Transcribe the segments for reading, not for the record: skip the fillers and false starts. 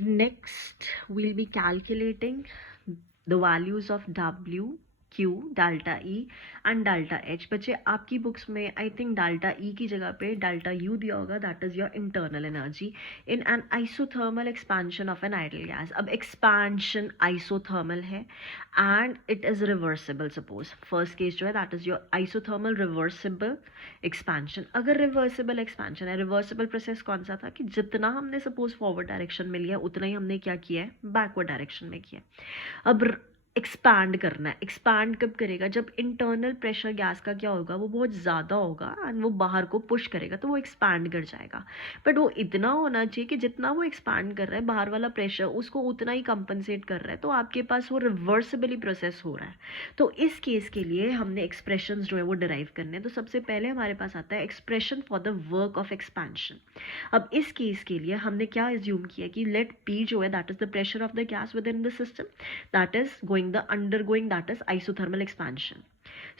Next, we'll be calculating the values of W, Q, delta E and delta H. बच्चे आपकी books में I think delta E की जगह पे delta U दिया होगा, that is your internal energy in an isothermal expansion of an ideal gas. अब expansion isothermal है and it is reversible. Suppose first case जो है that is your isothermal reversible expansion. अगर रिवर्सिबल एक्सपेंशन है, reversible process कौन सा था कि जितना हमने सपोज फॉरवर्ड डायरेक्शन में लिया उतना ही हमने क्या किया है, बैकवर्ड डायरेक्शन में किया है. अब एक्सपैंड करना है. एक्सपैंड कब करेगा, जब इंटरनल प्रेशर गैस का क्या होगा, वो बहुत ज़्यादा होगा एंड वो बाहर को पुश करेगा तो वो एक्सपैंड कर जाएगा. बट वो इतना होना चाहिए कि जितना वो एक्सपैंड कर रहा है बाहर वाला प्रेशर उसको उतना ही कंपनसेट कर रहा है, तो आपके पास वो रिवर्सिबली प्रोसेस हो रहा है. तो इस केस के लिए हमने एक्सप्रेशन जो है वो डिराइव करने हैं. तो सबसे पहले हमारे पास आता है expression for the work of expansion. अब इस केस के लिए हमने क्या एज्यूम किया कि लेट पी जो है that is the pressure of the gas with in the system that is the undergoing that is isothermal expansion.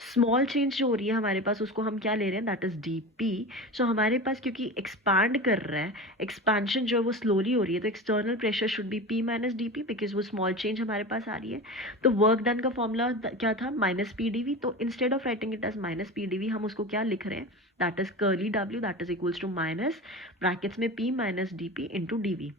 Small change जो हो रही है हमारे पास उसको हम क्या ले रहे हैं, दैट इज डी पी. सो हमारे पास क्योंकि एक्सपैंड कर रहा है, एक्सपेंशन जो है वो स्लोली हो रही है, तो external pressure should be P minus D P because वो स्मॉल चेंज हमारे पास आ रही है. तो वर्क डन का फॉर्मूला क्या था, माइनस पी डी वी. तो instead of writing it as minus P D V हम उसको क्या लिख रहे हैं, that is curly W that is equals to minus brackets में P minus D P into D V.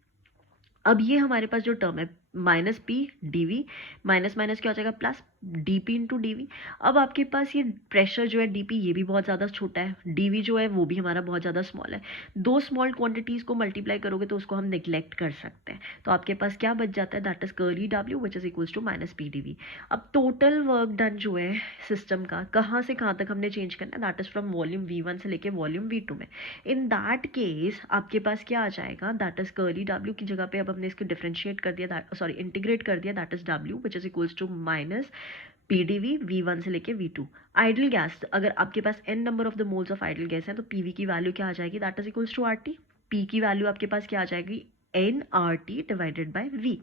अब ये हमारे पास जो टर्म है minus P D V, minus minus क्या हो जाएगा, plus D P into D V. अब आपके पास ये प्रेशर जो है डी पी ये भी बहुत ज़्यादा छोटा है, डी वी जो है वो भी हमारा बहुत ज़्यादा स्मॉल है. दो स्मॉल क्वांटिटीज़ को मल्टीप्लाई करोगे तो उसको हम निगलेक्ट कर सकते हैं. तो आपके पास क्या बच जाता है, that is curly W which is equals to minus P D V. अब टोटल वर्क डन जो है सिस्टम का कहाँ से कहाँ तक हमने चेंज करना है, that is from volume we one से लेके वॉल्यूम वी टू में. इन दैट केस आपके पास क्या आ जाएगा, दैट इज कर्ली डब्ल्यू की जगह पे अब हमने इसको डिफरेंशिएट कर दिया, सॉरी इंटीग्रेट कर दिया, that is W which is equals to minus P D V V one से लेके वी टू. आइडल गैस अगर आपके पास n number of the moles of ideal gas है तो पी वी की वैल्यू क्या आ जाएगी, that is equals to R T. P की वैल्यू आपके पास क्या आ जाएगी, n R T divided by V.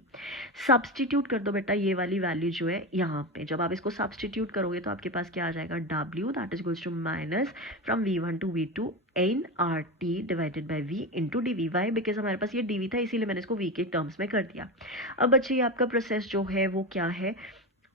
Substitute कर दो बेटा ये वाली वैल्यू जो है यहाँ पे, जब आप इसको सब्सटीट्यूट करोगे तो आपके पास क्या आ जाएगा, W that is equals to minus from V one to V two N R T divided by V into D V. Why, because हमारे पास ये डी वी था इसीलिए मैंने इसको वी के टर्म्स में कर दिया. अब बच्चे ये आपका प्रोसेस जो है वो क्या है,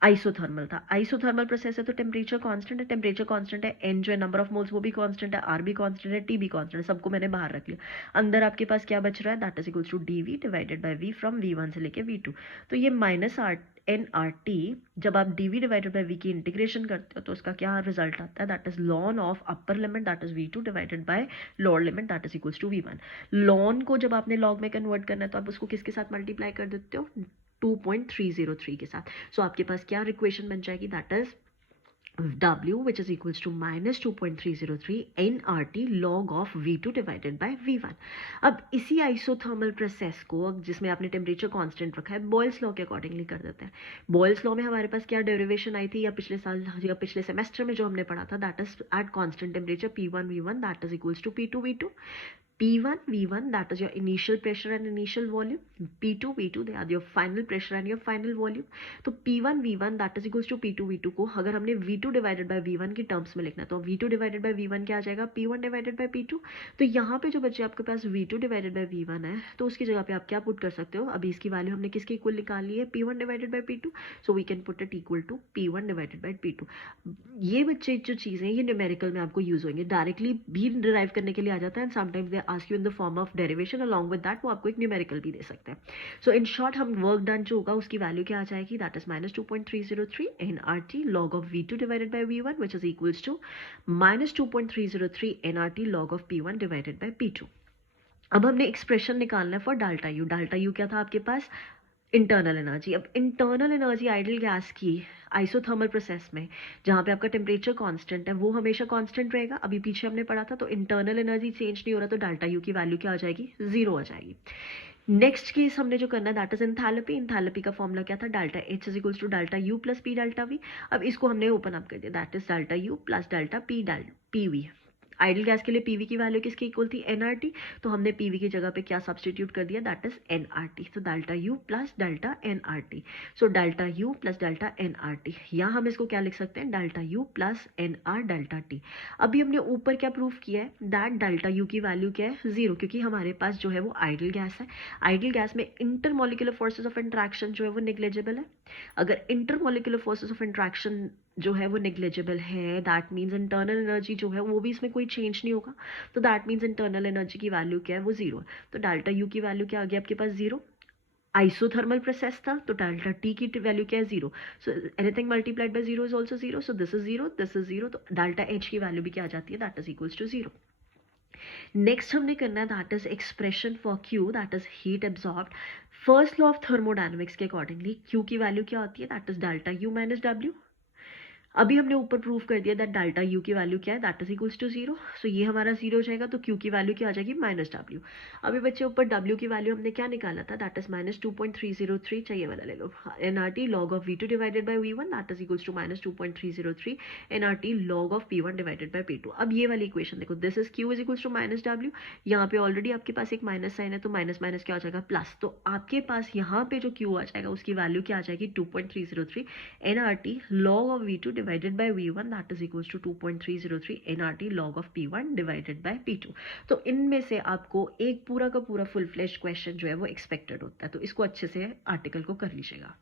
आइसोथर्मल था. आइसोथर्मल प्रोसेस है तो टेम्परेचर कांस्टेंट है, टेम्परेचर कांस्टेंट है, एन जो है नंबर ऑफ मोल्स वो भी कांस्टेंट है, आर भी कांस्टेंट है, टी भी कांस्टेंट है, सबको मैंने बाहर रख लिया. अंदर आपके पास क्या बच रहा है, that is equals to D V divided by V from V one से लेके वी टू. तो ये minus R N R T जब आप D V divided by V की इंटीग्रेशन करते हो तो उसका क्या रिजल्ट आता है, that is ln of upper limit that is V two divided by lower limit that is equals to V one. Ln को जब आपने लॉग में कन्वर्ट करना है तो आप उसको किसके साथ मल्टीप्लाई कर देते हो, 2.303 के साथ. सो आपके पास क्या इक्वेशन बन जाएगी, that is W which is equals to minus 2.303 nRT log of V2 divided by V1. अब इसी आइसोथर्मल प्रोसेस को जिसमें आपने टेम्परेचर कांस्टेंट रखा है बॉयल्स लॉ के अकॉर्डिंगली कर देते हैं. बॉयल्स लॉ में हमारे पास क्या डेरिवेशन आई थी या पिछले साल या पिछले सेमेस्टर में जो हमने पढ़ा था, that is at constant temperature P1 V1 that is equals to P2 V2. P1 V1 that is your initial pressure and initial volume. P2 V2 they are your final pressure and your final volume. तो P1 V1 that is equals to P2 V2 को अगर हमने V2 divided by V1 की terms में लिखना है तो V2 divided by V1 क्या आ जाएगा, P1 divided by P2. तो यहाँ पे जो बच्चे आपके पास V2 divided by V1 है तो उसकी जगह पे आप क्या पुट कर सकते हो, अभी इसकी वैल्यू हमने किसके इक्वल निकाली है, P1 divided by P2. So we can put it equal to P1 divided by P2. ये बच्चे जो चीज़ें ये न्यूमेरिकल में आपको यूज होंगे, डायरेक्टली भी डिराइव करने के लिए आ जाता है and sometimes they ask you in the form of derivation along with that वो आपको एक न्यूमेरिकल भी दे सकते हैं. सो इन शॉर्ट हम वर्क डन जो होगा उसकी वैल्यू क्या आ जाएगी, that is minus 2.303 N R T log of V2 divided by V1 which is equals to minus 2.303 N R T log of P1 divided by P2. अब हमने expression निकालना है for delta you. Delta you क्या था आपके पास, internal energy. अब internal energy idol gas की isothermal process में जहाँ पे आपका टेम्परेचर कांस्टेंट है वो हमेशा कांस्टेंट रहेगा. अभी पीछे हमने पढ़ा था तो इंटरनल एनर्जी चेंज नहीं हो रहा तो डेल्टा यू की वैल्यू क्या आ जाएगी, जीरो आ जाएगी. नेक्स्ट केस हमने जो करना है दैट इज एंथैल्पी. एंथैल्पी का फॉर्मूला क्या था, delta H is equals to delta U plus P delta V. अब इसको हमने ओपन अप कर दिया, that is delta U plus delta P V. Ideal gas के लिए पीवी की वैल्यू किसकी इक्वल थी, एनआरटी, तो हमने पीवी की जगह पे क्या सब्सटीट्यूट कर दिया, दैट इज एनआरटी, तो delta U plus delta NRT, so delta U plus delta NRT, या हम इसको क्या लिख सकते हैं, delta U plus NR delta T. अभी हमने ऊपर क्या प्रूफ किया है, दैट डेल्टा यू की वैल्यू क्या है, जीरो, क्योंकि हमारे पास जो है वो आइडल गैस है, आइडल गैस में इंटरमोलिकुलर फोर्सेस ऑफ इंट्रैक्शन जो है वो नेग्लिजिबल है। अगर इंटरमोलिकुलर फोर्सेस ऑफ इंट्रैक्शन जो है वो नेग्लिजिबल है, दैट मीन्स इंटरनल एनर्जी जो है वो भी इसमें कोई चेंज नहीं होगा, तो दैट मीन्स इंटरनल एनर्जी की वैल्यू क्या है, वो जीरो है, तो डेल्टा यू की वैल्यू क्या आ गया आपके पास, जीरो। आइसोथर्मल प्रोसेस था तो डेल्टा टी की वैल्यू क्या है, zero, so anything multiplied by zero is also zero, so this is zero, this is zero, तो डेल्टा एच की वैल्यू भी क्या आ जाती है, that is equals to zero. Next हमने करना है that is expression for Q, that is heat absorbed. First law of thermodynamics के अकॉर्डिंगली क्यू की वैल्यू क्या होती है, that is delta U minus W. अभी हमने ऊपर प्रूव कर दिया दैट डेल्टा यू की वैल्यू क्या है, that is equals to zero, so ये हमारा जीरो हो जाएगा, तो क्यू की वैल्यू क्या आ जाएगी, माइनस डब्ल्यू। अभी बच्चे ऊपर डब्ल्यू की वैल्यू हमने क्या निकाला था, दैट इज माइनस 2.303, चाहिए वाला ले लो, n R T log of V two divided by V one, that is equals to minus 2.303 N R T log of P one divided by P two. अब ये वाली इक्वेशन देखो, this is Q is equals to minus W, यहाँ पे already आपके पास एक minus sign है, तो माइनस माइनस क्या हो जाएगा, प्लस, तो आपके पास यहाँ पे जो क्यू आ जाएगा उसकी वैल्यू क्या आ जाएगी, 2.303 nRT log of V2 divided by V1, that is equals to 2.303 nRT log of P1 divided by P2। तो इनमें से आपको एक पूरा का पूरा फुल फ्लेश्ड क्वेश्चन जो है वो एक्सपेक्टेड होता है, तो इसको अच्छे से आर्टिकल को कर लीजिएगा।